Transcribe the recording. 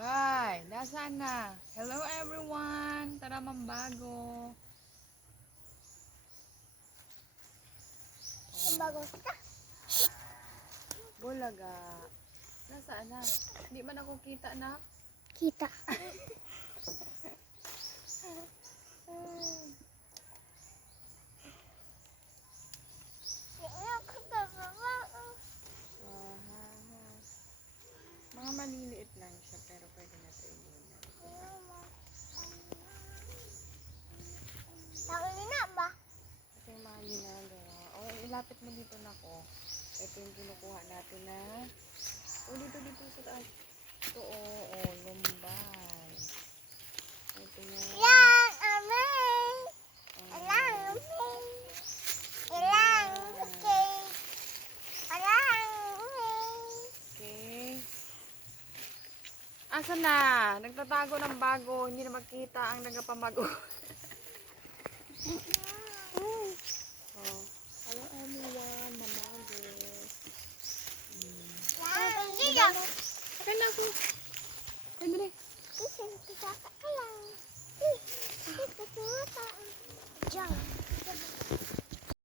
Ay, nasaan na? Hello everyone! Tara mambago. Bago kita. Bulaga. Nasaan na? Hindi man ako kita na. Kita. Mga maliliit lang siya pero pwede na ito ilunan. Nakuli na ba? Ito yung mga ginagawa. O, ilapit mo dito na ko. Ito yung kinukuha natin na. O, dito sa taas. Ito, lumbay. Ito yung... Yan, amen. Alang, amen. Alang, okay. Alang, amen. Okay. Asa na? Nagtatago ng bago. Hindi na makita ang nagapamago. Hello everyone, mamago. Yan. Okay na ako. Ay, dali. Isin, kasaka ka lang. Ito, tumata. Diyan.